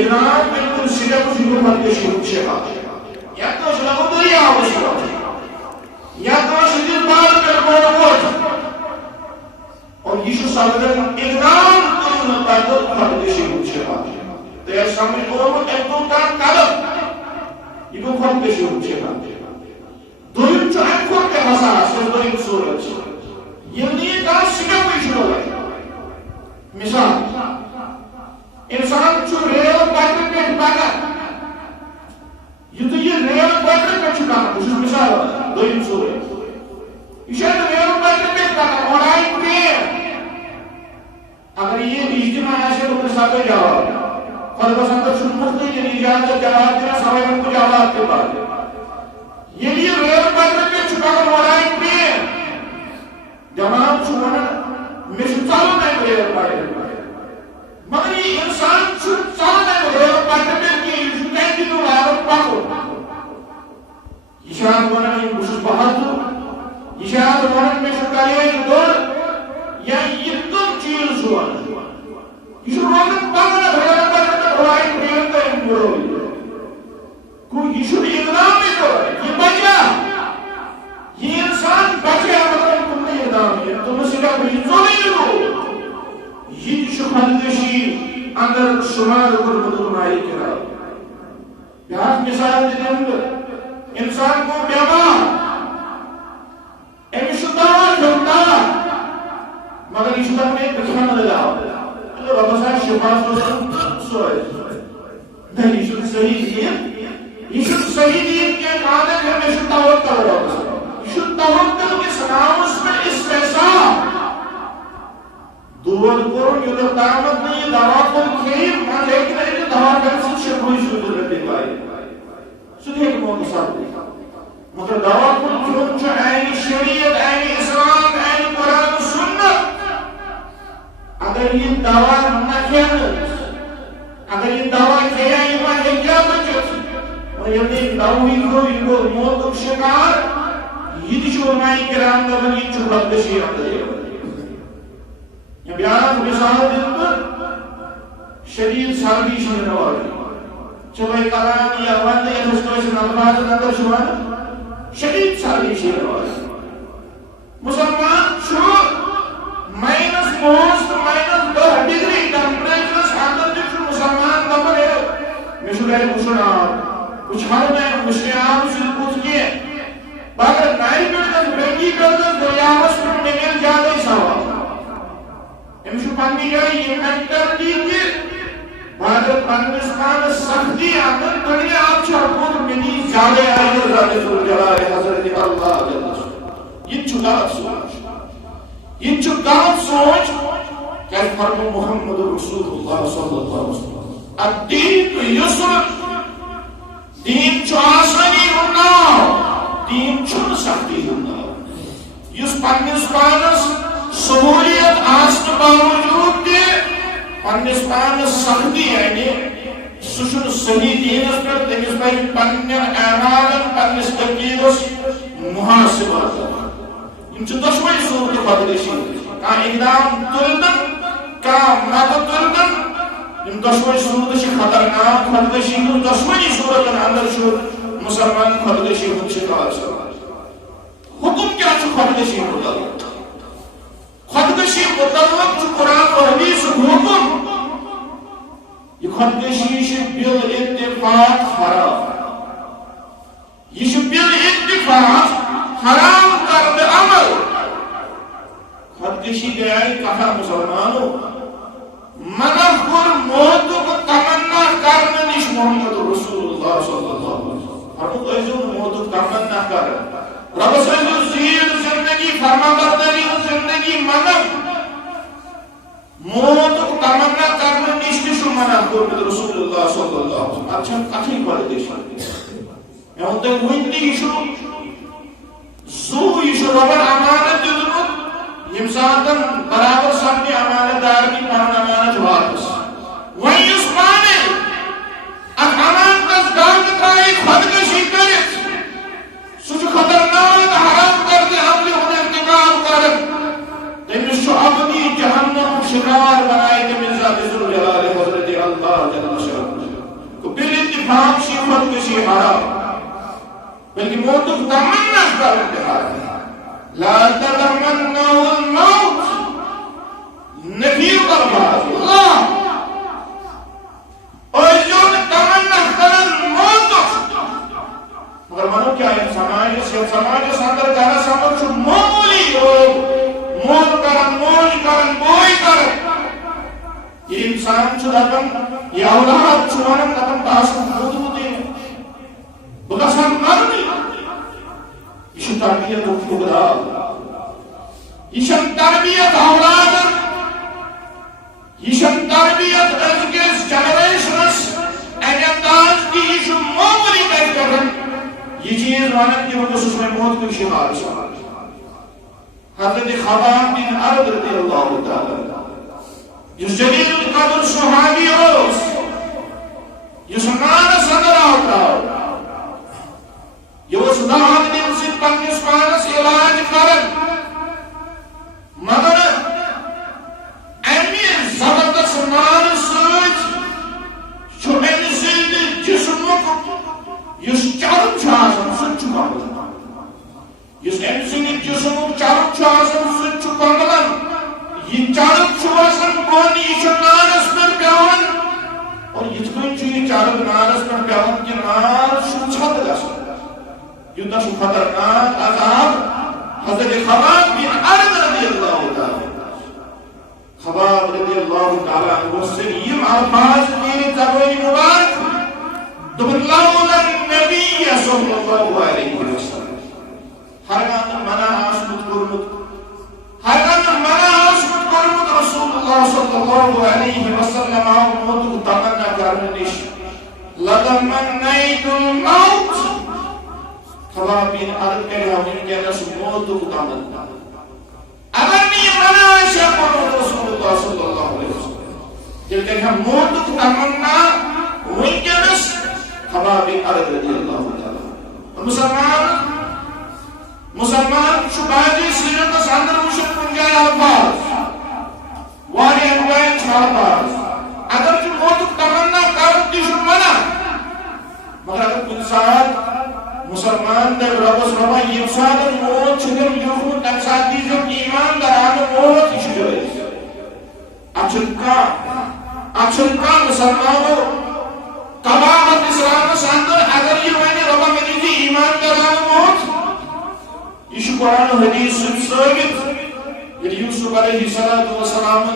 اقرام بالکل صرف شروع کرتے شروع شفا یا تو شلو دریا وشوا یا تو شدید بال کر بوٹ اور یشو صادرن اقرام کرنا تاکہ کرتے شروع شفا تو یہ سامنے قرآن ایتو کام کلم یہ کو کرتے شروع شفا دویم چو اکور کے مسئلہ سے دویم صورت یہ نہیں کہا سکر کوئی شروع ہے مثال انسان چو ریل بٹر پہ پکا یہ تو یہ ریل بٹر پہ چھکا اس مثال دویم صورت یہ شاید ریل بٹر پہ پکا اور آئی پیر اگر یہ اجتماع ایسے تو میں ساتھ جواب خود بس اندر چھوٹ مختی کے لیے جاتا جواب دینا سوائے ہم کو جواب کے بعد یہ ریل بٹر پہ چھکا اور آئی پیر جواب چھوڑنا میں چالو نہیں ریل بٹر مگر یہ انسان چھوٹ چالو نہیں ریل بٹر پہ کی یہ کہیں دو رائر پاکو یہ شاید بنا یہ بشش بہت یہ شاید بنا میں شکریہ یہ دور یا یہ تم چیز ہوا یہ شو روزن پاکنا ریل بٹر پہ رائر پیر کا امبروی کوئی یہ شو اقدام نہیں کرو یہ بچہ یہ انسان بچے مطلب تم نے اقدام ہے تم نے سکا کوئی جو نہیں لو یہ شو خلدشی اندر شمار قربت المائی کرا یہاں مثال دیتے ہیں انسان کو بیمار ایک شدہ جھوٹا مگر یہ شدہ میں بچھانا لگا تو رب صاحب شفاظ دوستان سوئے نہیں یہ شدہ صحیح دین یہ شدہ صحیح دین کے قادر ہے میں شدہ ہوتا ہو رہا ہے شدہ توقل کے سنامس میں اس پیسا دول قرن یدر دامت نہیں دعا کو کھیم ماں لیکن ایک دعا کرنے سے شروعی شروع رہتے پائے سنیے کہ موقع صاحب دیکھا مگر دعا کو چونچہ این شریعت این اسلام این قرآن و سنت اگر یہ دعا نہ کیا اگر یہ دعا کیا ایمان یہ کیا بچت اور یہ دعوی کو ان کو موت و شکار یہ جو علماء کرام کا بنی چوبت دشی اندر یہ بیان مثال دن پر شدید سردی شدید نواری چلو ایک آرام یا وند یا دستوی سے نلباز اندر شوانا شدید سردی شدید نواری مسلمان چھو مائنس موست مائنس 2 ڈگری ٹمپریچرس اندر جو چھو مسلمان دمر ہے میں شکر کچھنا کچھ ہر میں مشریان سے کچھ کیے باگر نائی بیٹھتا بینگی بیٹھتا دریاوس پر نگل جاتا ہی سوا امشو پانی گئی یہ منٹر دیتی باگر پانستان سختی آمد دنیا آپ چھوڑ منی زیادہ آئیر ذات ذوالجلال حضرت اللہ جلال یہ چھو غلط سوچ یہ چھو غلط سوچ کہ فرم محمد رسول اللہ صلی اللہ علیہ وسلم الدین یسر دین چھو آسانی ہونا دین چھن سختی ہونا یس پانس پانس سہولیت آسن باوجود دے پانس پانس سختی یعنی سشن صحیح دینس پر تیس پر پانن اعمالن پانس تقیدس محاسبہ ان چھو دشوئی صورت خدشی کہاں اقدام تلدن کہاں مدد تلدن ان دشوئی صورت شی خطرناک خدشی ان دشوئی صورت اندر شو مسلمان خدشی خود شکار سوال حکم کیا چھو خدشی مطلق خدشی مطلق چھو قرآن و حدیث حکم یہ خدشی شی بل اتفاق حرام یہ شی بل اتفاق حرام کرد عمل خدشی گئی کہا مسلمانوں منفر موت کو تمنا کرنے نش محمد رسول اللہ صلی اللہ علیہ وسلم فرمود ایزون موت تمنا کر رب سیدو زیر زندگی فرما برداری زندگی منم موت تمنا کرنے نشتی شو منع کرد رسول اللہ صلی اللہ علیہ وسلم اچھا کتھی پڑھ دیشن میں ہوتے ہوئی شو زو یشو ربر امانت دیدنو یمساتن برابر سامنے امانت دار کی پہن امانت واپس وہی اس مانے اب امانت دس گاند کرائی خودکشی کرت سوچ خطرناک حرام کرتے حملے ہونے انتقام کرت تیمی شعبنی جہنم شکار بنائی تیمی ذات ذوالجلال حضرت اللہ جل شاہ خامشی خودکشی حرام بلکہ موت کو تمنا کرتے ہیں لا تتمنوا الموت نبی برباد اللہ اور جو تمنا کرن موت مگر منو کیا ہے سماج اندر جانا سمجھ معمولی لوگ موت کرن موج کرن بوئی کرن یہ انسان چھو دکن یہ اولاد چھو ونن دکن تاسم خود دین بلسان مرمی یہ چھو تربیت خدا یہ چھو تربیت اولاد یہ چھو تربیت ازگیس جنریشنس انداز کی یہ چھو معمولی بیت کرن یہ چیز ونن کی وقت اس میں موت کو شمار حضرت خباب بن عرب رضی اللہ تعالی جس جلیل القدر صحابی روز جس نان صدر آتا یہ اس دہت دن سے پنیس پانس علاج کرن مگر امی زبردست نان سوچ چھو انسان جسمک یس چرم چھاسن سچ کنگلن یس انسان جسمک چرم چھاسن سچ کنگلن یہ چرم چھواسن کون یہ نانس پر پیون اور یتکن چھو یہ چرم نانس پر پیون کہ نانس چھو چھت گسن یوتا چھو خطرناک عذاب حضرت خباب بن عرب رضی اللہ تعالی خباب رضی اللہ تعالی عنہ سے یم الفاظ میری زبان مبارک لولا النبی صلی اللہ علیہ وسلم ہرگاہ منع آسمت کرمت ہرگاہ منع آسمت کرمت رسول اللہ صلی اللہ علیہ وسلم موت کو تمنا کرنش لتمنیت الموت خباب بن عرب کہا ان کے نس موت کو تمنا اگر نہیں منع شکر رسول اللہ صلی اللہ علیہ وسلم جب کہا موت کو تمنا ان کے نس خباب بن عرب رضی اللہ تعالی مسلمان شباجی سیرت ساندر مشک کنجائے الفاظ واری انوائن چھالفاظ اگر جو موت تمنا کارت دی شمانا مگر اگر کن ساتھ مسلمان در ربس ربا یہ ساتھ موت چھگر یوہو تنسات دیزم ایمان در آن موت ہی شجوئے اچھلکا مسلمانوں قباحت اسلام ساندر اگر یہ میں نے ربا میں دیجی ایمان کران موت یہ قرآن و حدیث ثابت یہ یوسف علیہ السلام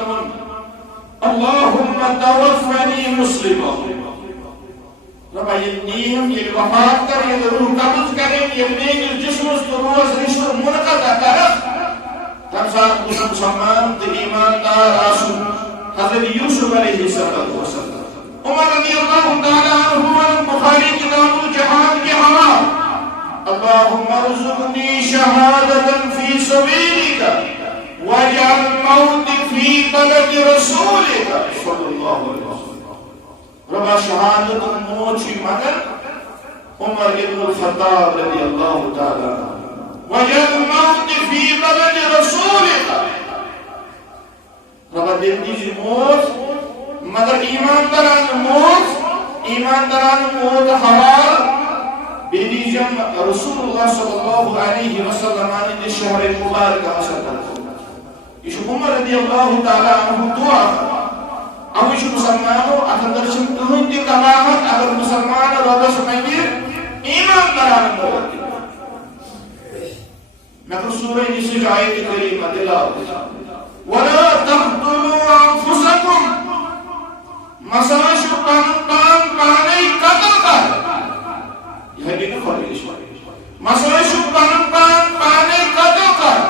اللہم توفنی مسلمہ ربا یہ نیم یہ وفات کر یہ روح قبض کریں یہ نیک جسم اس روز رشت منقض کرد تم ساتھ مسلمان تے ایماندار آسو حضرت یوسف علیہ السلام عمر رضی اللہ تعالیٰ عنہ بخاری کتاب الجہاد کے حوالے اللہم ارزقنی شہادتا فی سبیلک واجعل الموت فی بلد رسولک صلی اللہ علیہ وسلم ربا شہادت موچی مگر عمر ابن الخطاب رضی اللہ تعالیٰ واجعل الموت فی بلد رسولک ربا دل دیجی موت مگر ایمانداران موت حوال بیدیجم رسول اللہ صلی اللہ علیہ وسلم آنے شہر مبارک اثر کرتا یہ عمر رضی اللہ تعالیٰ عنہ دعا اب یہ مسلمانوں اگر درشن تہن دی قباحت اگر مسلمان رضا سمجھے ایمانداران موت مگر سورہ نسی آیت کریمہ دلاؤ وَلَا تَقْتُلُوا أَنفُسَكُمْ مسئلہ شکان پانے قتل کر یہ بھی نخواہی مسئلہ شکان پانے قتل کر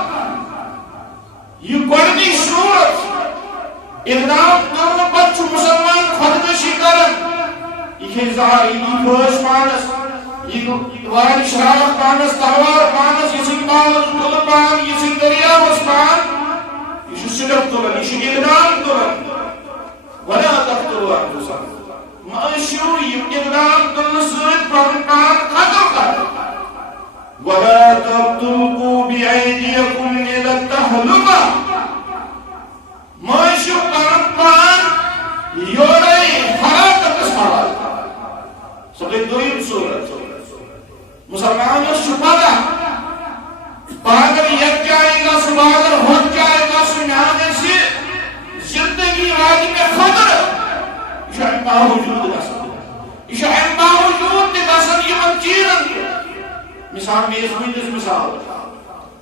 یہ گوڑنی صورت اقدام کرنے بچ مسلمان خودکشی کرن یہ زہاری یہ بھوش پانس یہ واری شراب پانس تلوار پانس یہ سنبال کل پان یہ سندریا وسپان یہ شدت تلن یہ اقدام تلن ولا تقتلوا انفسكم ما اشروا يقدام كل سوء فرقان قتل ولا تلقوا بايديكم الى التهلكه ما اشروا فرقان يوري حركه الصلاه باوجود گژھان یہ امہ باوجود تہ گژھان یمن چیزن مثال میز مثال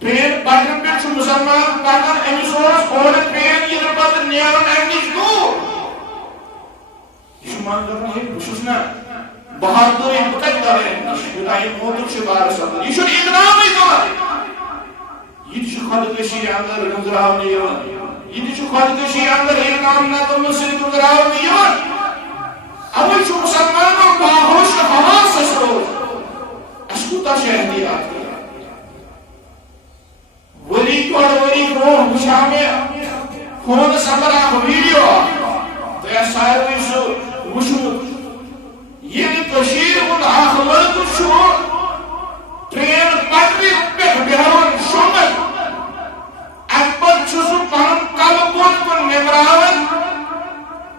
ٹرین پٹن پہ مسلمان پکان امس اور ٹرین یہ پتہ نیران امہ نش دور یہ منظر بہت نا بہادری بہ کتہ کرے یوتہ یہ موتک شکار سپد یہ اقدام یہ خودکشی اندر گزراؤن یہ خودکشی اندر اقدام نتم سی گزراؤن اوے مسلمانوں باہوش حواس اس کوتاہ احتیاط کیا ولی وری برو وچھا میں فون سفر اخ ویڈیو تو ساروی سو وچھو یہ کشیر ہند اخ لڑکہ چھو ٹرین پٹری پہ بیہوان شونگن ام پتہ چھ سہ پنن کلہٕ بۄن کُن نمراوان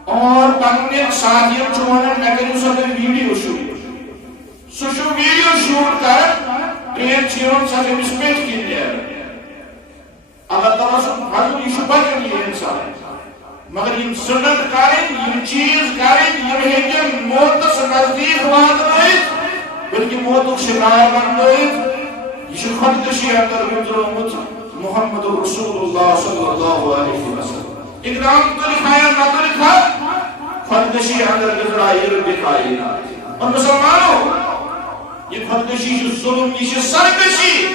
اور پننٮ۪ن ساتھین چھ ونان مےٚ کٔرِو سا تُہۍ ویڈیو شوٗٹ سہ چھُ ویڈیو شوٗٹ کران ٹرین چھ یوان سۄ تٔمِس پیٚٹھۍ کِنۍ نیران اللہ تعالیٰ سن فضل یہ بچن یہ انسان مگر یم سنت کریں یم چیز کریں یم ہیکن موتس نزدیک واتنائت بلکہ موتک شکار بنائت یہ خودکشی اندر گزرومت محمد رسول اللہ صلی اللہ علیہ وسلم اقدام تو لکھایا نہ تو لکھا خودکشی اندر گزرائی دکھائی اور مسلمانوں یہ خودکشی جو ظلم یہ سرکشی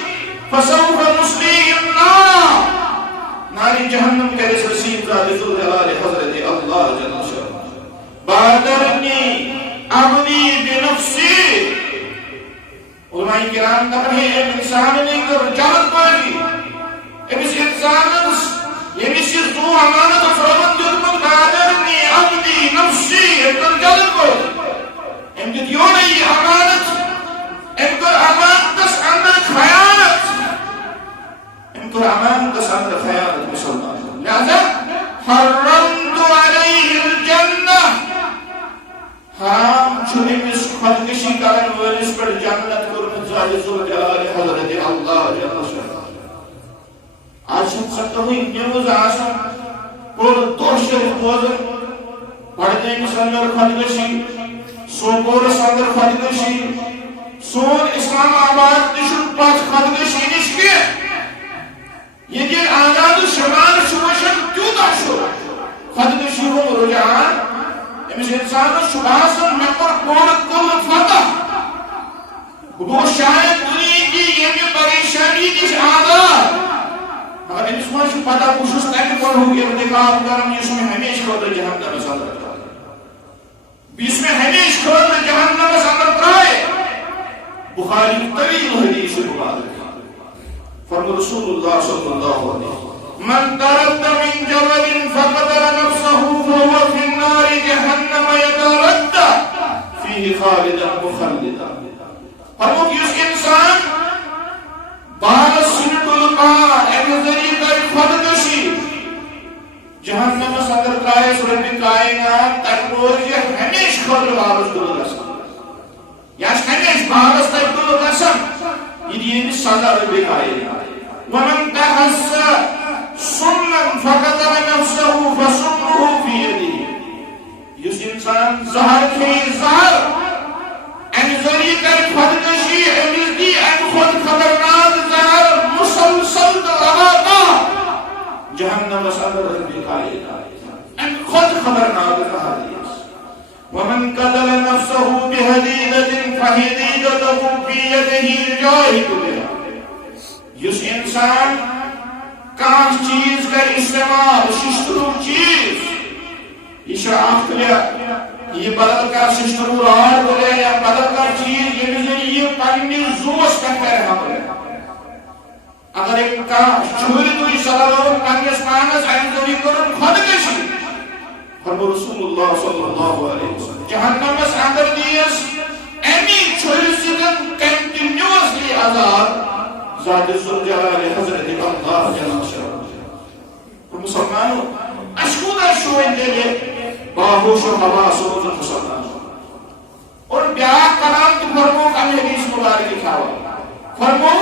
فسوف نصلیہم نارا ناری جہنم کے رسید ذات ذو جلال حضرت اللہ جل شانہ بادرنی عبدی بنفسی علماء کرام کہتے ہیں ایک انسان نے کر جانت پائی ایس انسان یمس یہ زو امانت فرمت دیتمت بادرنی عبدی نفسی ایک کر جانت پائی ام دیت یوں نہیں امانت ام کر امانتس اندر خیانت تو امان کا ساتھ خیانت مسلمان لہذا حرمت علیہ الجنہ حرام چھنے میں خودکشی کرن ورس پر جنت کرن ذات ذوالجلال حضرت اللہ جل شانہ آج ہم سکتا ہوئی نیوز آسان پور دوشر بوزن پڑھتے مسلمان خودکشی سوپور سندر خودکشی سون اسلام آباد نشن پاس خودکشی نشکے یہ آزاد شمال شوشن کیوں داشو خودکشی ہوں رجعان امس انسان شباسن میں پر پورت کل فتح وہ شاید دنیا کی یہ پریشانی کس آزاد مگر امس ماشو پتہ کشس تک پر ہوگی ارتکاب کرم اس میں ہمیش خود جہنم سندر اس میں ہمیش خود جہنم سندر کرائے بخاری طویل حدیث مبارک فرم رسول اللہ صلی اللہ علیہ وسلم من ترد من جبل فقدر نفسه فهو في النار جهنم يتردى فيه خالدا مخلدا فرمو کہ اس انسان بارس سنت القا ایک کر خودکشی جہنم صدر قائے سورت کائنات تک روز یہ ہمیش خود بارس دل رسم یا ہمیش بارس تک دل رسم یہ سزا بکائے ومن تحس سنا فقدر نفسه فسنه في يده اس انسان زہر کھی زہر ان ذریعہ کر خودکشی امس دی ان خود خطرناک زہر مسلسل لگاتا جہنم صدر بکائے ان خود خطرناک زہر ومن قتل نفسه بحديدة فحديدته في يده الجاهد بها اس انسان کام چیز کا استعمال ششترو چیز یہ شراف کریا یہ بدل کا ششترو راڑ کرے یا بدل کا چیز یہ بھی یہ پانی زوس کا کرے ہمارے اگر ایک کا چھوڑی توی صلاح پانی اسمانس آئندوری کرن خودکشی فرم رسول اللہ صلی اللہ علیہ وسلم جہنم اس اندر دیس امی چھوڑی سیدن کنٹینیوسلی عذاب ذات ذوالجلال حضرت اللہ جل شانہ مسلمانوں اشکودا شوئن دے باہوش و حواس و مسلمانوں اور بیاہ کلام تو فرمو کا حدیث مبارک کھاوا فرمو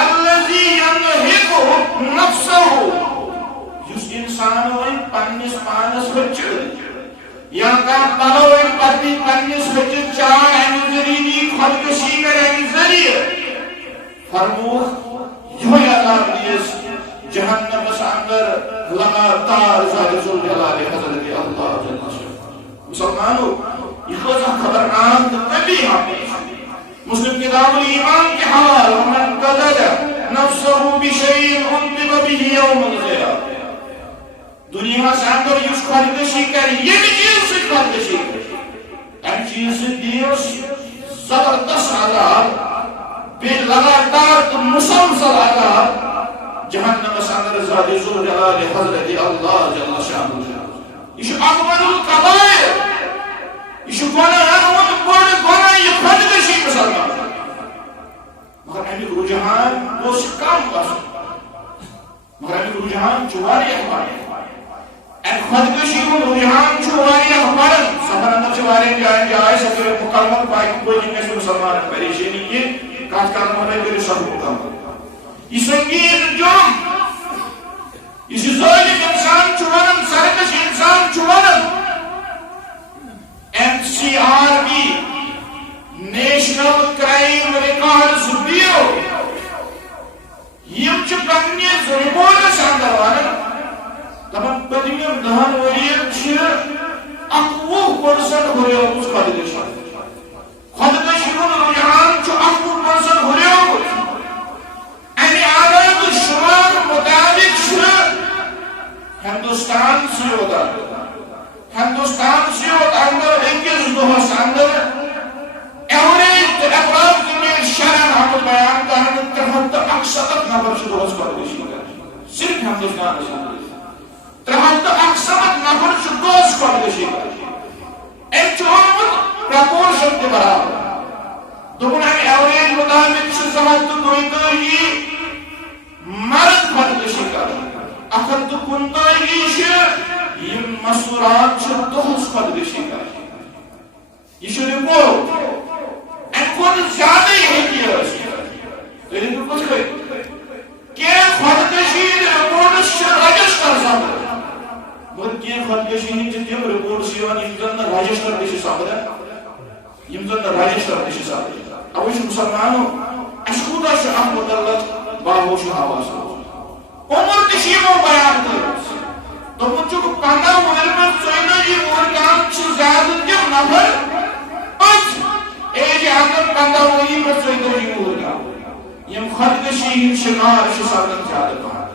الذی ینہق نفسہ جس انسانوں ان پانس پانس بچڑ یا کام پلوین پتی پنیس بچت چار ذریعی خودکشی کریں ذریعے فرموخ یوں عذاب دیس جہنم اندر لگاتار ذات ذوالجلال حضرت اللہ جل شانہ. مسلمانوں یہ خبرناک نبی ہمیں مسلم کتاب الایمان کے حوال ومن قدد نفسه بشیء عذب به یوم القیامہ. دنیا سے اندر یس خودکشی کر یہ چیز سے خودکشی ام چیز سے دیوس زبردست عذاب بے لگاتار مسلسل عذاب جہنم اندر ذات ذوالجلال حضرت اللہ جل شانہ. یہ اکبر القبائر یہ گناہ بڑ گناہ یہ خودکشی مسلمان مگر امیک رجحان اس کم مگر امیک رجحان چواری احوال خودکشی کو رجحان چواری احوال سفر اندر چواری جائے سفر مکمل پائی کوئی جن سے مسلمان پریشانی کی کاٹ کرنا ہمیں میرے سب مکمل یہ سنگین جرم یہ ظالم انسان چوارن سرکش انسان چوارن NCRB national crime records bureau M چھ پننس رپورٹس اندر ونان دپان پتمین 10 ورین چھ 21% ہریومت خودکشی خودکشی ہند رجحان چھ 21% ہریومت امہ اعداد و شمار مطابق چھ ہندوستان سے اندر اکیس دہس اندر ایوریج افراد کی شرح ہم بیان کرنے 361 نفر سے دہس خودکشی کریں صرف ہندوستان سے 361 نفر سے دہس خودکشی کریں ایک چونمت پرپورشن کے برابر دوپن ہم ایوریج مطابق سے زہت دوئی مرد خودکشی کریں اخر تو کنتائی یہ مسورات چھ دہس خودکشی کریں یہ چھ رپورٹ ان کو زیادہ ہی ہے لیکن کچھ کہ خودکشی رپورٹ چھ رجسٹر سامنے مگر کی خودکشی نہیں چھ تیم رپورٹ سیوان یمزن رجسٹر دیشی سامنے اب اس مسلمانوں اشکودہ چھ احمد مدلت باہوش حواس عمر تشیمو بیان کرس دوپن چھ 15 وہر میں سوئنا یہ مورگان چھ زیادہ کیوں نفر پچ ایج اگر 15 وہی میں سوئنا یہ مورگان یم خودکشی شکار چھ سردن زیادہ پہا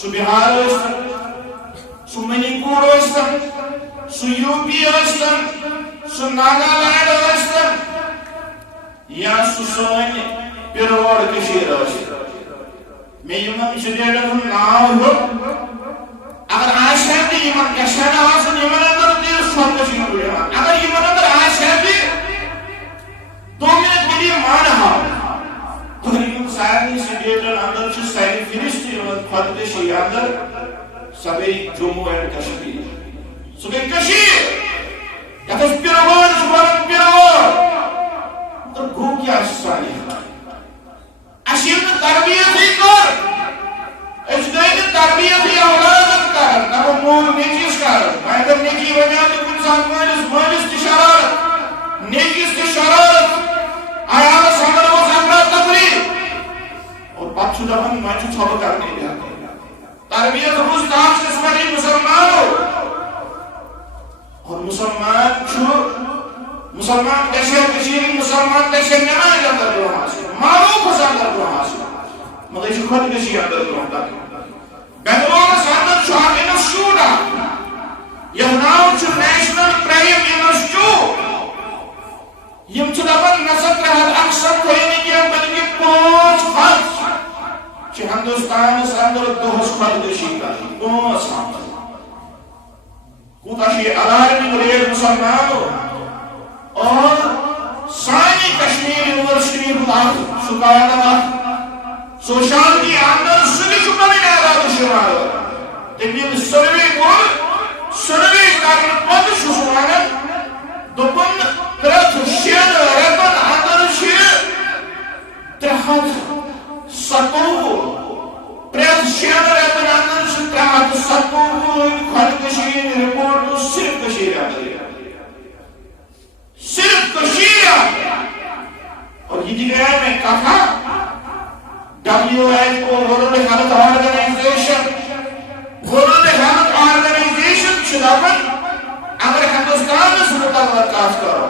سو بہار استن سو منی پور استن سو یوپی استن سو ناگالینڈ استن یا سو سوئن پیروڑ کشیر استن میں یمن شدیدن ہم ناو ہو اگر آج ہے کہ یمن کشن آسن یمن اندر دیر خودکشی ہوئی اگر یمن اندر آج ہے کہ 2 منٹ کے لیے مانا تقریباً ساری شدیدن اندر چھ ساری فیرستی یمن خودکشی اندر سبھی جموں اینڈ کشمیر سبھی کشیر یا تو پیروڑ شبارن پیروڑ تو گو کیا ساری اشیل تربیت ہی کر اجدائی تربیت ہی اولادت کر نبو مول نیچیز کر مائدر نیچی بنیاد کنسان مالس تی شرارت نیچیز تی شرارت آیانا سامر و سامر تقریب اور بات چھو دفن مائچو چھوڑ کرنے دیا تربیت روز داخل اسمانی مسلمانوں اور مسلمان کشیر کشیری مسلمان کشیر نمائی اندر کرو حاصل معروف اس اندر کرو حاصل مگر یہ خود کشی اندر کرو حاصل بینوان ساندر شاہدین شوڑا یہ ناو چھو نیشنل کرائم انسٹیٹیوٹ یم چھو دفن نسل رہت اکثر کوئی نہیں کیا بلکہ 5 فرض چھ ہندوستان ساندر دہس خود کشی کا 5 فرض کوتاشی علائمی ریل مسلمانوں اور سانی کشمیر یونیورسٹی بلاک سکانا سوشالٹی اندر سلی چکنے آدھا شمار لیکن سروے کو سروے کرنے پتہ شسوانا دوپن پرت شیر ریپن اندر شیر 370 پرت شیر ریپن اندر شیر 370 خود کشیر رپورٹ صرف کشیر آدھا اور یہ جگہ میں کہا WHO World Health Organization چھداون اگر ہندوستانس متعلق کات کرو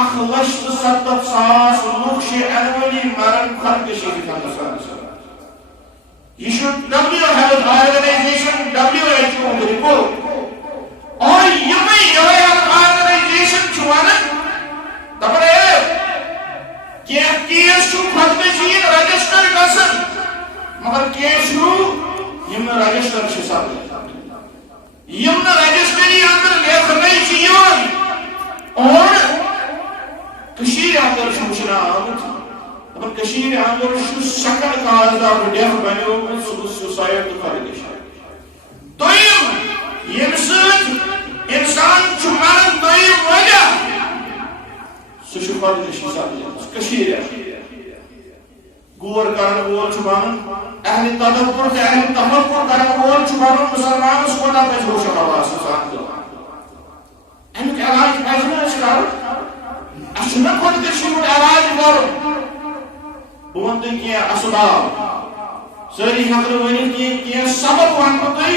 1,70,000 لوگ اینولی مرن خودکشی ہندوستان یہ WHO Health Organization WHO report اور یہ Health Organization چھوانا دبر کیس خودکشی رجسٹر گسن مگر کیس یم رجسٹر حساب یم رجسٹری اندر لیکھنے چیون اور کشیر اندر وچھنا آمت کشیر اندر سکن کاز آف ڈیتھ بنیو سوسائڈ خودکشی دویم یم سۭتۍ انسان چھُ مران دویم وجہ سُہ چھُ خودکشی سپدان کشیر غور کرن وول چھُ ونان اہل تدبر تہٕ اہل تفکر کرن وول چھُ ونان مسلمانس کوتاہ پزِ ہوش حواس سان امیُک علاج پزِ نہٕ أسۍ کرُن اَسہِ چھُنہ خودکشی ہُنٛد علاج کرُن بہٕ وَنہٕ تۄہہِ کینٛہہ اسباب سٲری ہٮ۪کہٕ نہٕ ؤنِتھ کینٛہہ سبب وَنہٕ بہٕ تۄہہِ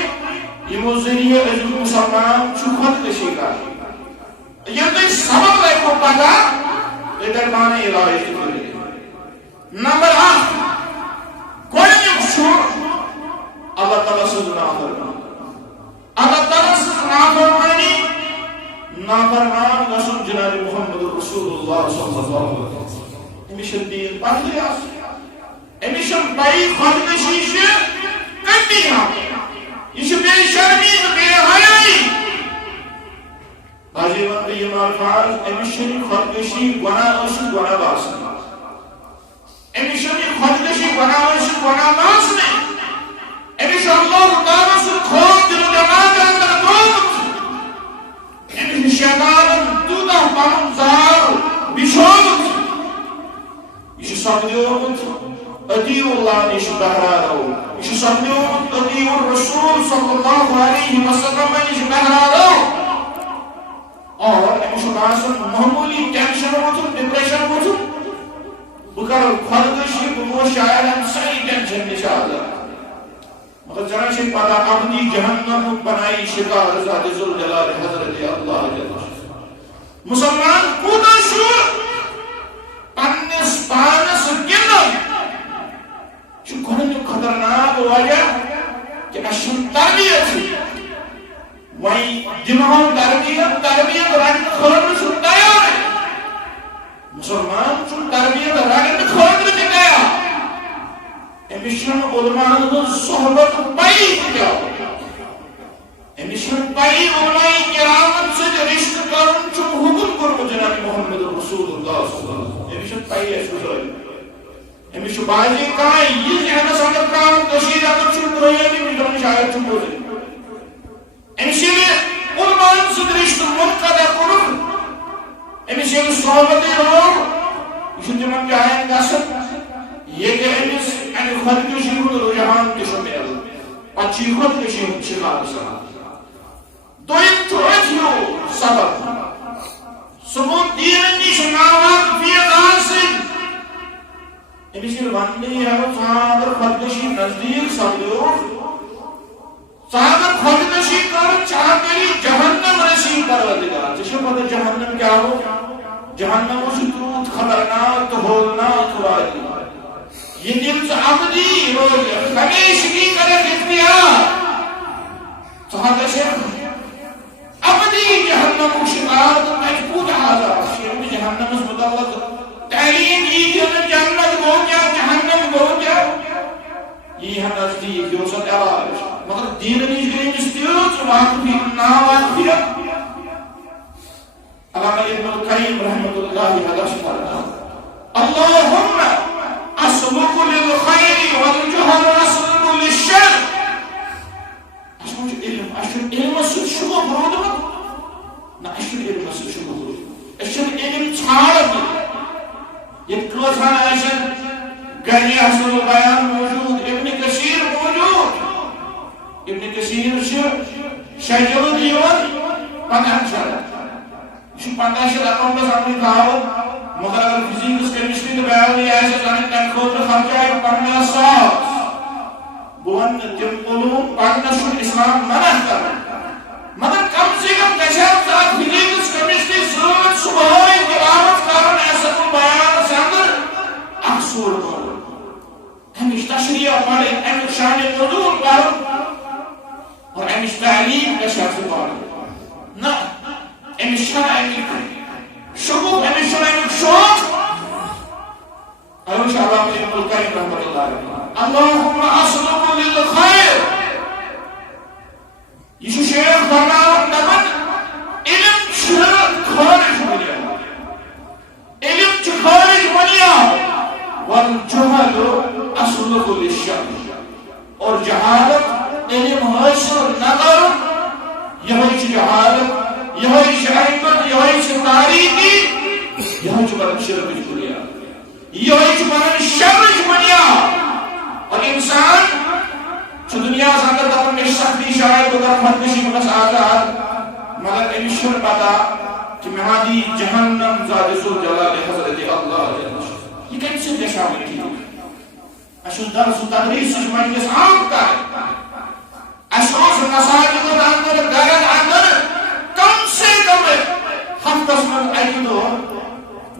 یِمو ذٔریعہٕ أزیُک مُسلمان چھُ خودکشی کران ییٚلہِ تۄہہِ سبب لگوٕ پتہ تۄہہِ ترِ پانے علاج تہِ کٔرِتھ نمبر 1 گۄڈنیُک چھُ اللہ تعالیٰ سٕنٛز نافرمانی اللہ تعالیٰ سٕنٛز نافرمان گژھُن جناب محمد رسول اللہ صلی اللہ علیہ وسلم أمِس چھُنہٕ دیٖن پتہٕے آسان أمِس چھُنہٕ پَیی خودکشی چھِ کٔمۍ یہِ چھُ بے شرمی تہٕ بے حیٲیی بازی وَنہٕ بہٕ یِم الفاظ أمِس چھُنہٕ خودکشی گۄناہ ٲسِتھ گۄناہ باسان أمِس چھُنہٕ یہِ خودکشی گۄناہ ٲسِتھ گۄناہ باسنٕے أمِس چھُ اللہ تعالیٰ سُنٛد خوف دِلو دٮ۪ماغ اندر ترٛوومُت أمِس چھُ شیطانن تیوٗتاہ پنُن زال بِچھومُت یہِ چھُ سپدیومُت اطیع اللہ نِش بہرارو یہِ چھُ سپدیومُت اطیع الرسول صلی اللہ علیہ وسلم نِش بہرارو اور أمِس چھُ باسان معموٗلی ٹینشن ووٚتھُن ڈپریشن ووٚتھُن بہٕ کرٕ خودکشی بہٕ گوس شاید امہِ سٲری ٹینشن نِش آزاد مگر زن چھِ پتہ ابدی جہنم بنائی شکار ذات ذوالجلال حضرت اللہ مسلمان کوتاہ چھُ پننس پانس گِنٛدان چھُ گۄڈنیُک خطرناک وجہ کہ اَسہِ چھُنہٕ تربیت وۄنۍ دِمہو تربیت رٹنہٕ خٲطرٕ چھُنہٕ تیار مسلمان چھُنہٕ تربیت رٹنہٕ خٲطرٕ تہِ تیار أمِس چھُنہٕ علماءن ہٕنٛز صحبت پَیی تہِ أمِس چھُنہٕ پَیی علماء کرامن سۭتۍ رشتہٕ کرُن چھُم حکم کوٚرمُت جناب محمد رسول اللہ صلی اللہ علیہ وسلم أمِس چھُنہٕ پَیی اَسہِ گُزٲرِتھ أمِس چھُ بازی کانٛہہ یہِ ذہنس اندر ترٛاوُن کٔشیٖرِ اندر چھُنہٕ ترٛٲیِتھ أمِس دَپان شاید چھُ بوزٕنۍ أمِس ییٚلہِ علماءن سۭتۍ رشتہٕ منقطع کوٚرُن أمِس ییٚلہِ صحبتٕے روو یہِ چھُ تِمن جاین گژھان ییٚتہِ أمِس امہِ خودکشی ہُنٛد رجحان تہِ چھُ میلان پتہٕ چھُ یہِ خودکشی ہُنٛد شِکار گژھان دوٚیِم چھُ أتھۍ ہیوٗ سبب سُہ گوٚو دیٖنہٕ نِش ناواقفیت آسٕنۍ أمِس ییٚلہِ وننہٕ یی ژٕ اگر خودکشی نزدیٖک سپدیوکھ ژٕ اگر خودکشی کٔرٕتھ ژےٚ ہا کری جہنم رسیٖب پروردگار ژےٚ چھےٚ پتہ جہنم کیٛاہ گوٚو جہنم چھُ تیوٗت خطرناک تہٕ ہولناک وادی یہ دل سے ابدی روز ہمیشگی کرے اختیار صحابہ سے ابدی جہنم شکار تو مجبوط آزاد شیر میں جہنم اس متعلق تعلیم یہ کہ جنت گو کیا جہنم گو کیا یہ ہے نزدیک جو سب علاج مگر دین نہیں گئی جستیوت واقفی ناواقفیت علامہ ابن القیم رحمت اللہ علیہ وسلم اللہم أسلك للخير والجهل أسلك للشر أشهر علم السر شو مفروض نا أشهر علم السر شو مفروض أشهر علم تعارض يبقى ثانا عشان كان يحصل البيان موجود ابن كثير موجود ابن كثير شجر ديوان 15 شو 15 رقم بس أمري ثاون مگر اگر فزیکس کیمسٹری تو بیولوجی ایسے جانے تم خود خرچہ ہے پڑھنا ساتھ بون تم علوم پڑھنا شروع اسلام منع کر مگر کم سے کم کشف ساتھ فزیکس کیمسٹری ساتھ صبح تلاوت کرن ایسا کو بیان سندر اکسور کرو ہمیش تشریح پڑھے ہمیش شان نزول پڑھو اور ہمیش تعلیم کشف سے پڑھو نہ ہمیش شان ہمیش شکوک ہمیش شان ہمیش شوق ان شاء اللہ ابن القیم رحمۃ اللہ علیہ اللہم اصلق للخیر یہ شیخ فرمان دمن علم چھ خارج بنیا علم چھ خارج بنیا والجہل اصلق للشر اور جہالت علم حاصل نہ کرو یہی چھ جہالت یہی چھ عیبت یہی چھ تاریکی یہی چھ برد شرک بنیا یہی چھ برد شر بنیا اور انسان چھ دنیا ساندر دفن میں سختی شاید بگر خودکشی مقص آزاد مگر امشن پتا کہ مہادی جہنم ذات ذوالجلال حضرت اللہ یہ کیسے دشامل کی اشو درس و تدریس سے مجلس عام کا اشو مساجد اندر گرد اندر کم سے کم ہفتہ من ایدو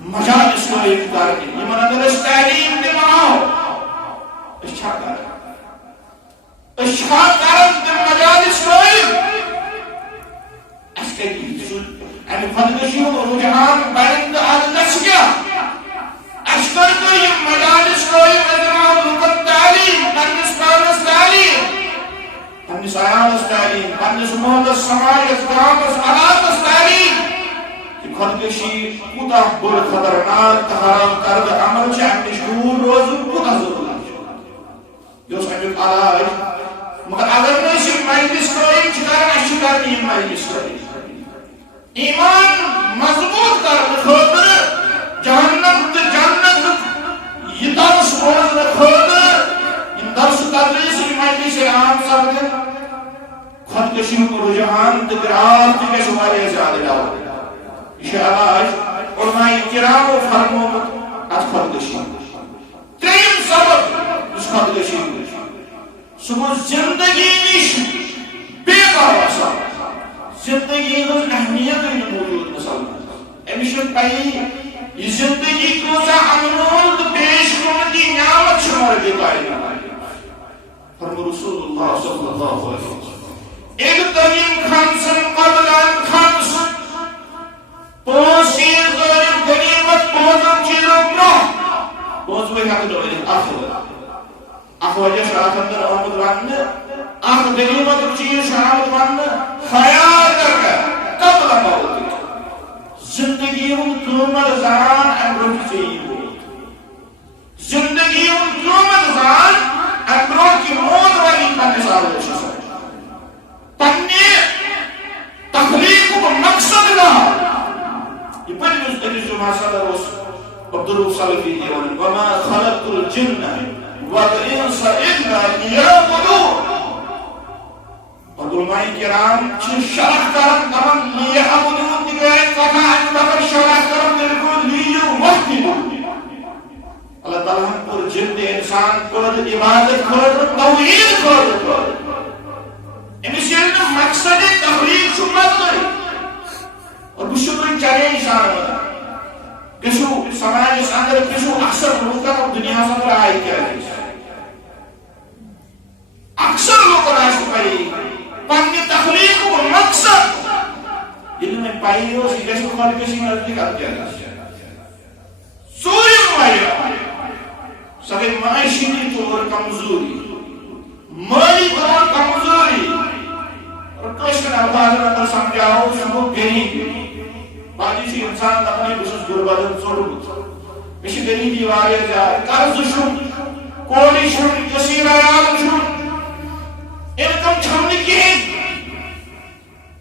مجالس کو اختیار کی یہ من اندر تعلیم دماؤ اشار کرن اشار کرن دم مجالس کو اسکتی یعنی خدمشیوں اور رجحان بلند آدھنش کیا اشکر کو یہ مجالس کو ادرام لکت تعلیم پنس پانس تعلیم پنس آیانس تعلیم پنس محلس سمایس گرامس علاقس تعلیم کہ خدمشی کتا بر خطرناک تحرام کرد عمل چاہتش دور روز کتا ضرور جو سمجھت علاج مگر اگر میں اسے مجلس کوئی چکارن اچھی کرنی مجلس کوئی ایمان مضبوط کر خودر جہنم جنت یہ درس روز خودر ان درس تدریس مجلس عام سبدن خودکشی کو رجحان تقرار تکے شمالی زیادہ لاؤ یہ علاج علماء کرام و فرمومت از خودکشی تین سبب اس خودکشی صبح زندگی نش بے پرواہ زندگی ہز اہمیت موجود مسلمان امشن پائی یہ زندگی کو سا انمول تو پیش کرتی نعمت شمار دیتائی فرم رسول اللہ صلی اللہ علیہ وسلم ایک ترین خمسن قبل ان خمس پوسیر ظالم غنیمت پوزن چیزوں نو پوز وہی حق دوئے اخوجہ شاہد اندر احمد واننے اخ غنیمت چیز شاہد واننے خیال کرکا قبل موت زندگی ان قومت زان امرو کی چیز زندگی ان قومت زان امرو کی موت والی پانے سالو شاہ پانے تخلیق کو مقصد رہا یہ پہلی مستقل جو محصلہ رسول عبدالروف صلی اللہ علیہ وسلم وما خلقت الجنہ وَالْإِنْسَ إِلَّا لِيَعْبُدُونَ اور علماء کرام شرح کرم تمام لِيَعْبُدُونَ دیگئے کہا انتظر شرح کرم دلکو لِيَوْحِدُونَ اللہ تعالیٰ ہم پر جن انسان کرد عبادت کرد توحید کرد امیسی علم مقصد تخلیق شمت گئی اور بشکر چلے انسان کسو سماج اس اندر کسو اکثر لوگ کا دنیا سے پر آئی کیا ہے اکثر لوگ راش پائی پانی تخلیق کو مقصد علم پائی ہو سی کسی خال کسی نزدیک آت کیا سوری مائیہ سبھی معاشی طور کمزوری مالی طور کمزوری اور کشن الفاظ اندر سمجھاؤ سمجھو گریب باقی سی انسان اپنی بسس گربادن سوڑ مشی گریبی واریہ جائے قرض شن کولی شن کسی ریال شن انکم چھوڑنے کی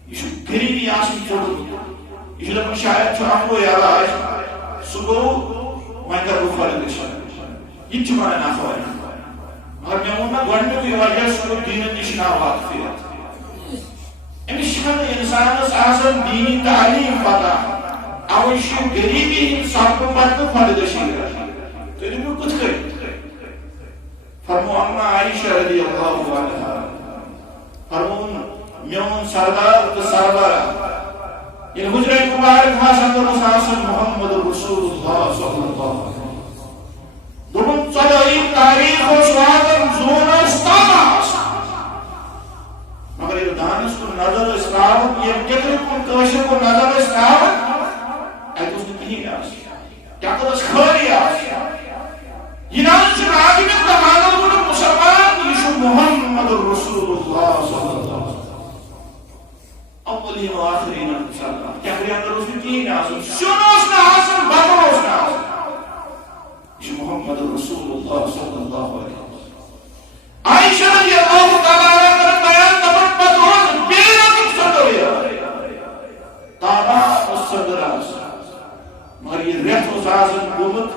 یہ گریبی آسن چھوڑ یہ لکن شاید چھو ہم کو یاد آئے صبح میں کر روح والے دشن یہ چھمانے نافع ہے مگر میں ہوں گوڑنے کی وجہ صبح دین نشنا بات فیرت امی شہد انسان اس آسن دینی تعلیم پتا اوشی غریبی سب پتہ خودکشی تیلو کت کر فرمو اما عائشہ رضی اللہ عنہ فرمون میون سردار تو سربراہ یہ حجرہ مبارک حسن رسول محمد رسول اللہ صلی اللہ علیہ وسلم دوم صدائی تاریخ و شواغر زونس تاماس مگر یہ دانس کو نظر اسلاو یہ جتر کن کوشر کو نظر اسلاو ایت اس نے نہیں آس کیا قدس خالی آس یہ نام چن آگی میں تمہارا بلو مسلمان یشو محمد رسول اللہ صلی اللہ علیہ وسلم اولین و آخرین انشاءاللہ کیا قریان در اس نے تین آسن شنوس نہ آسن بدروس نہ آسن یشو محمد رسول اللہ صلی اللہ علیہ وسلم عائشہ رضی اللہ تعالیٰ عنہ بیان تبت بدروس بیرہ کم صدر یا تابع اس صدر آسن مگر یہ ریت اس آسن گمت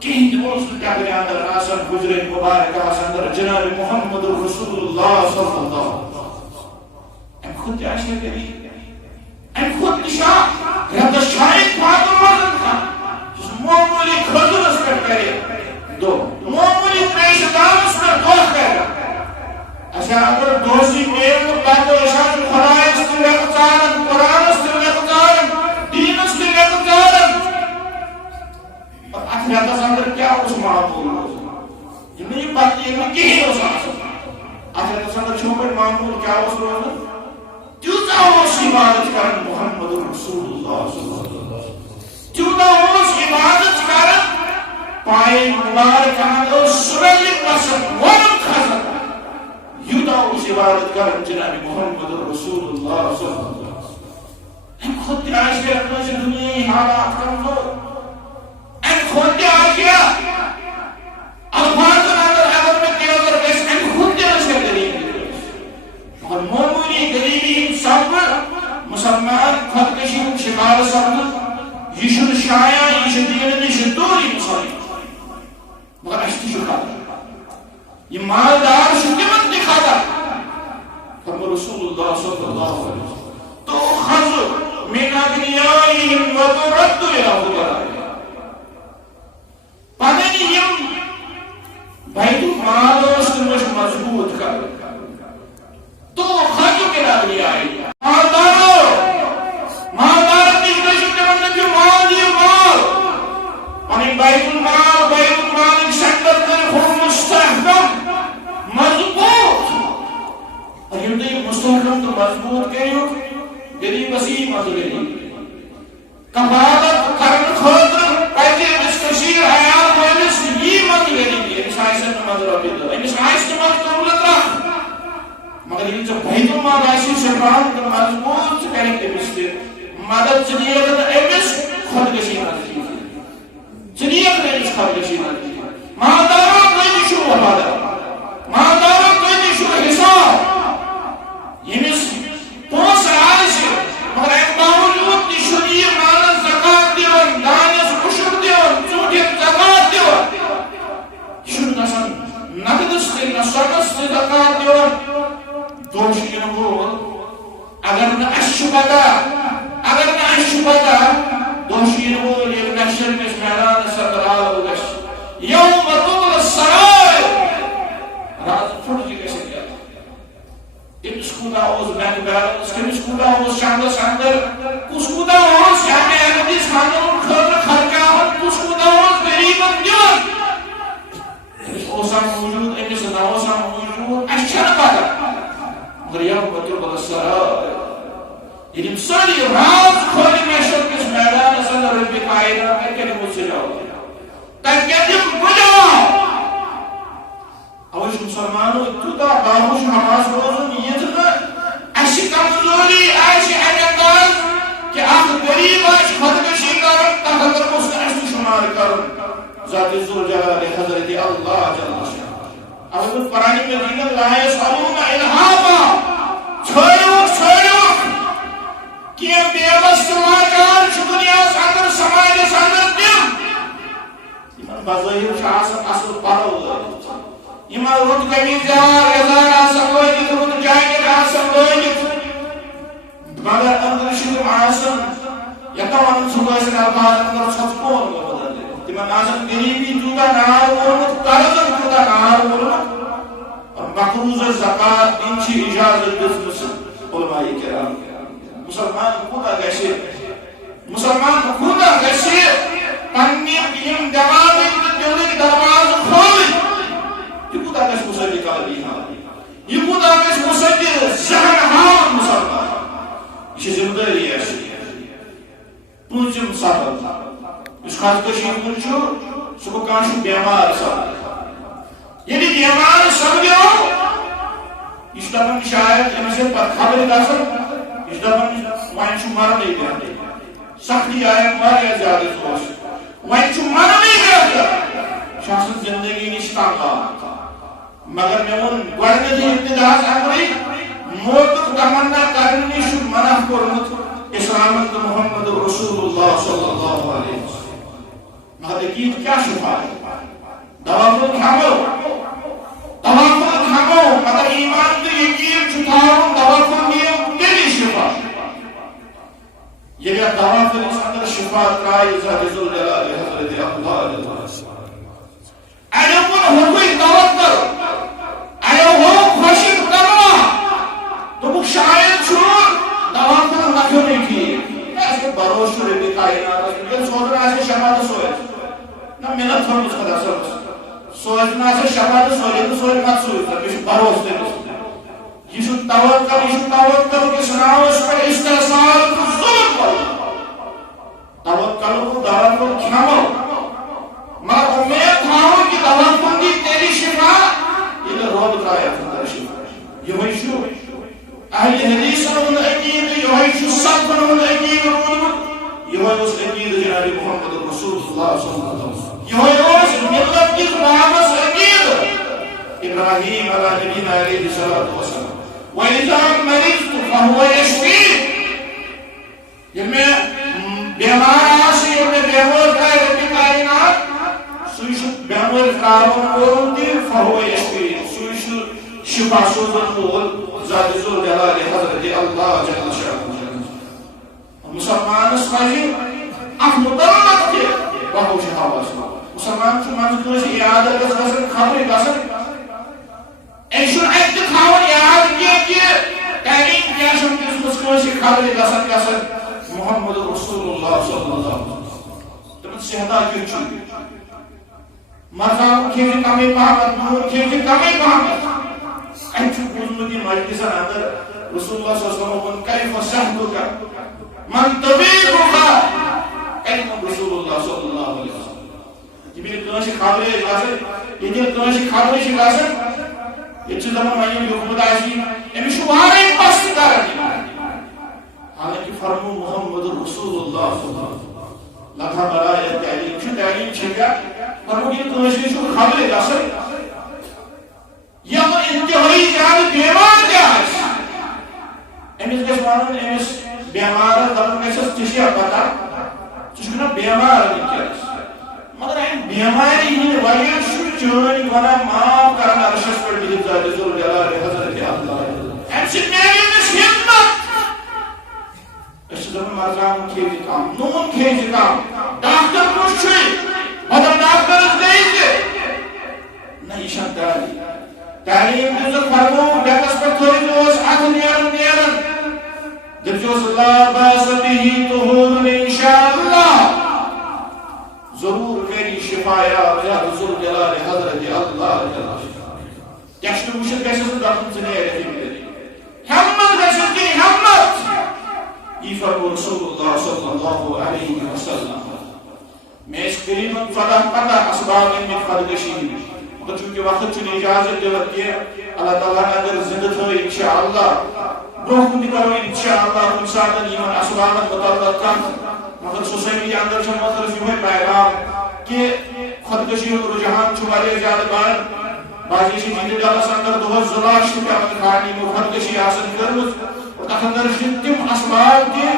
کہیں دوست کیا قریان در آسن حجر مبارک آسن در جناب محمد رسول اللہ صلی اللہ علیہ وسلم خود عائشہ کری ان خود نشاہ رہت شاید فاطر وزن تھا جس معمولی خضر اس پر کرے دو معمولی تریش دام اس پر دوخ کرے ایسا اگر دوسری میل کو بہتو اشاہ جو خدای اس کے لئے قطارن قرآن اس کے لئے قطارن دین اس کے لئے قطارن اور اخیرات اندر کیا اس معمول یہ نہیں بات یہ نہیں ہو سکتا اخیرات اندر چھوپر معمول کیا اس روزن تیوتا ہوش عبادت کرن محمد رسول اللہ صلی اللہ علیہ وسلم تیوتا ہوش عبادت کرن پائے مبارک اندر سرلی قسم ورم خزن یوتا ہوش عبادت کرن جناب محمد رسول اللہ صلی اللہ علیہ وسلم ان خود عائش کے رکھنے سے دنیا حالات کم دو ان خود آگیا الفاظ اندر اگر میں تیوتر بیس ان خود سے دلیل اور معمولی غریبی سب مسلمان خودکشی شکار سب یہ شد شایع یہ شد دیگر نشد دوری مسلمان مگر اشتی شکار یہ مالدار شدیمت دکھاتا فرم رسول اللہ صلی اللہ علیہ وسلم تو خض من اغنیائیم و ترد الہ فقرائی پانینی یم بیت مال اس مش مضبوط کر تو خاجو کے لاغلی آئی مالدارو مالدار نیش نشک کے مطلب جو مال یہ مال انہیں بیت المال ایک شکر کر خون مستحکم مضبوط اور یہ مستحکم تو مضبوط کریو غریب وسیع مضبوط کفالت کرن خاطر پیدے مستشیر حیات ویلس یہ مضبوط ہے اس آئیسن مضبوط ہے اس آئیسن مضبوط رکھ مگر یہ جو بیت المال ایسی سربراہ کا مضبوط کریں کہ مستر مدد چنیت ایمس خودکشی نازی چنیت ایمس خودکشی نازی مالداروں کوئی نشو وفادہ مالداروں کوئی نشو حساب ایمس پوس آئیس مگر ایک باوجود نشو یہ مالت زکاة دیون دانیس عشر دیون چوٹیت زکاة دیون شن نسن نقدستی نسکستی زکاة دیون دوشی نبول اگر نہ اشبتا دوشی نبول یہ نشر میں میدان سدرال بگش یوم طول السرائر راز پھوڑ جی کیسے کیا تھا اسکودا اوز بینک بیلنس کم اسکودا اوز شاندر ساندر اسکودا اوز جامع احمدیس خاندر خطر خرکاوت اسکودا اوز غریبت دیون اوسا موجود امیس نوسا موجود اشچر پاتا مگر یوم طول السرائر یعنی ساری راز کھولی میں شد کس میدان سندر ربی قائدہ میں کہنے مجھ سے جاؤ تک کہتیم بجاؤ اوش مسلمانو اتودا باہوش نماز روزن یہ تھا ایسی کمزوری ایسی انداز کہ آخر غریب آج خودکشی کرن تحقر مستعشت شمار کرن ذات زور جلال حضرت اللہ جل شاہ اگر قرآن میں دین اللہ سالون الہاما چھوڑو کہ بیوست ماکان چھ دنیا ساندر سماج ساندر دیم ایمان بظاہر شاہسن اصل پارو ایمان رد کمی زیار ازار آسن لوگیت رد جائنر آسن لوگیت مگر اندر شدم آسن یتوان سبحان الفاظ اندر چھپون گوٚمُت تِمن آسان غریبی تیوٗتاہ نار ووٚنمُت قرضن تیوٗتاہ نار ووٚنمُت مقروض زکات دِنۍ چھِ اجازت دِژمٕژ علماء کرام مسلمان کوٗتاہ گژھِ پننہِ یِم دٮ۪ماغٕکۍ تہٕ دِلٕکۍ دروازٕ کھولٕنۍ یہِ کوٗتاہ گژھِ مُصدِق قلبی ہاوُن یہِ کوٗتاہ گژھِ مُصدِق ذہن ہاوُن مسلمان یہِ چھِ ذمہٕ دٲری اَسہِ پوٗنٛژِم سبب یُس خودکشی کُن چھُ سُہ گوٚو کانٛہہ چھُ بٮ۪مار سپدان ییٚلہِ بٮ۪مار سپدیو یہِ چھُ دپان شاید أمِس ہیٚکہِ پتہٕ خبرِ گژھن یہِ چھُ دپان وۄنۍ چھُ مرنٕے بہتر سختی آیَم واریاہ زیادٕ دوس وۄنۍ چھُ مرنٕے بہتر یہِ چھُ آسان زندگی نِش تنگ آمُت مگر مےٚ ووٚن گۄڈٕنیٚتھٕے ابتداہس اندرٕے موتُک تمنا کرنہٕ نِش چھُ منع کوٚرمُت اسلام تہٕ محمد رسول اللہ صلی اللہ علیہ وسلم مگر یقین کیا شفا دوا پھوٚل کھٮ۪مو مگر ایمان تہٕ یقین چھُ تھاوُن دوا پھوٚل نِیو تیٚلی شفا ییٚلہِ اَتھ دوا پھٔلِس اندر شفا ترٛایہِ ذات ذوالجلال حضرت اللہ اَڑیو کوٚر ہوٚکُے توکل اَڑیو ہوٚو خۄشِک دوا دوٚپُکھ شاید چھُ دوا پھوٚل نہ کھیوٚنُے ٹھیٖک اَسہِ گوٚو بروسہٕ چھُ رۄبہِ کایناتس پٮ۪ٹھ ییٚلہِ سوزُن آسہِ شفا تہٕ سوزِ نہ مِنت تھٲومٕژ خۄدا صٲبس سوزُن آسہِ شفا تہٕ سوزِ تہٕ سوزِ پتہٕ سوزِ مےٚ چھُ بروسہٕ تٔمِس یہ توکل کس ناوس پہ استحصال تو ظلم توکل کو دوا کو کھامو مگر امید تھاو کہ دوا کو دی تیری شفا یہ روب ترایا اندر شفا یہ شو اہل حدیث ان عقید یہ شو سب ان عقید یہ اس عقید جناب محمد رسول اللہ صلی اللہ علیہ وسلم یہ اس ملت کی نامس عقید ابراہیم علیہ نبینا علیہ الصلوۃ والسلام وَإِذَا مَرِضْتُ فَهُوَ يَشْفِينِ ییٚلہِ مےٚ بٮ۪مار آسہِ ییٚلہِ مےٚ بٮ۪مٲرۍ ترٛایہِ رۄبہِ کاینات سُے چھُ بٮ۪مٲرۍ ترٛاوان وول تہِ فَهُوَ يَشْفِينِ سُے چھُ شِفا سوزن وول ذات ذوالجلال حضرت اللہ جل شانہ مسلمانس پزِ اکھ مُتعلق تہِ بہوش ہاوس مسلمان چھُ منٛزٕ کٲنٛسہِ عیادت گژھان خبرِ گژھان أمۍ چھُنہٕ اَتہِ تہِ تھاوان یاد کینٛہہ کہِ تعلیٖم کیٛاہ چھِ دِژمٕژ کٲنٛسہِ خبرِ گژھان محمد رسول اللہ صلی اللہ علیہ وسلم تِمن صحتا کیُتھ چھُ مرژٕوانٛگُن کھیٚیہِ کمٕے پہمتھ نوٗن کھیٚیہِ کمٕے پہمتھ اَتہِ چھُ بوٗزمُت یہِ مجلسن اندر رسول اللہ صلی اللہ علیہ وسلم ووٚن کیف صحتُک من طبیبُک کتہِ ووٚن رسول اللہ صلی اللہ علیہ وسلم ییٚلہِ کٲنٛسہِ خبرِ ٲسۍ گژھان ییٚلہِ کٲنٛسہِ خبرِ چھِ گژھان یہ چھُ دپان وۄنۍ ییٚلہِ لیوٗکھمُت آسہِ أمِس چھُ واریاہ پست کران حالانکہِ فرمو محمد رسول اللہ صلی اللہ علیہ وسلم لکھا برایت تعلیٖم چھُ تعلیٖم چھِ کیٛاہ فرمو ییٚلہِ کٲنٛسہِ چھُ خبرِ گژھان یا انتہٲیی زیادٕ بٮ۪مار تہِ آسہِ أمِس گژھِ وَنُن أمِس بٮ۪مارس دپُن گژھٮ۪س ژےٚ چھےٚ پتہ ژٕ چھُکھ نا بٮ۪مار وٕنکٮ۪نس مگر امہِ بٮ۪مارِ ہٕنٛدِ وجہ چھُ چٲنۍ گۄناہ معاف کران عرشس پٮ۪ٹھ بِہِتھ ذات ذوالجلال حضرت اللہ امہِ سۭتۍ میلہِ أمِس ہمت أسۍ چھِ دپان مرژٕوانٛگُن کھیٚیہِ کم نوٗن کھیٚیہِ کم ڈاکٹر کُس چھُے مگر ڈاکٹرس گٔیہِ تہِ نہ یہِ چھنہٕ تعلیٖم دِژٕکھ فرمو ڈیٚکس پٮ۪ٹھ تھٲوزیوس اتھٕ نیران دٔپزیوس لا باس بِہِ طہوٗرٌ انشاء اللہ ضرور کری شفایا ذات ذوالجلال حضرت اللہ ٹیسٹ وٕچھِتھ گژھٮ۪س نہٕ دپُن ژٕ نیرکھ ہمت گژھٮ۪س دِنۍ ہمت یی فرمو رسول اللہ صلی اللہ علیہ وسلم مےٚ ٲسۍ قریٖبن 14 15 اسباب أنمٕتۍ خودکشی ہٕنٛدۍ مگر چوٗنٛکہِ وقت چھُنہٕ اجازت دِوان کینٛہہ اللہ تعالیٰ اگر زندٕ تھٲے انشاء اللہ برونٛہہ کُن تہِ کرو انشاء اللہ کُنہِ ساتہٕ یِمن اسبابن متعلق کتھ مگر سوسائٹی اندر چھُ مطلب یِہوے پیغام کہ خودکشی ہُنٛد رجحان چھُ واریاہ زیادٕ بڑان بعضی چھِ جِنٛدٕ ڈلس اندر دۄہس 2 لاش تہِ پیوان کھالنہِ یِمو خودکشی آسان کٔرمٕژ تتھ اندر چھِ تِم اسباب تہِ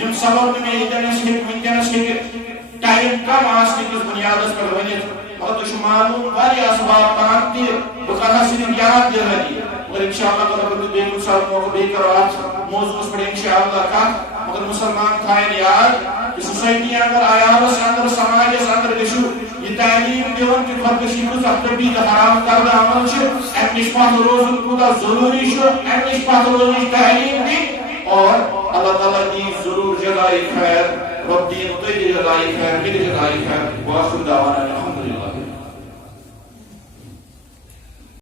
یِم سبب نہٕ مےٚ ییٚتٮ۪نس ہیٚکہِ وٕنکٮ۪نس ہیٚکہِ ٹایم کم آسنہٕ کِس بُنیادس پٮ۪ٹھ ؤنِتھ مگر تۄہہِ چھُ معلوٗم واریاہ اسباب تام تہِ بہٕ کرٕ صرف یاد دِلٲنی مگر انشاء اللہ کرو بہٕ بیٚیہِ کُنہِ ساتہٕ موقعہٕ بیٚیہِ کرو اتھ موضوعس پٮ۪ٹھ انشاء اللہ کتھ مگر مسلمان تھاین یاد سوسائٹی اندر عیالس اندر سماجس اندر گژھو یہ تعلیم دِوان کہ خودکشی کُس اکھ طبی تہٕ حرام کردہ عمل چھُ امہِ نِش پتھ روزُن کوٗتاہ ضروٗری چھُ امہِ نِش پتھ روزنٕچ تعلیٖم دِنۍ اور اللہ تعالیٰ دی ضرور جزائے خیر رب دین تُہۍ دِ جزائے خیر مےٚ دِ جزائے خیر وآخر دعوانا الحمدللہ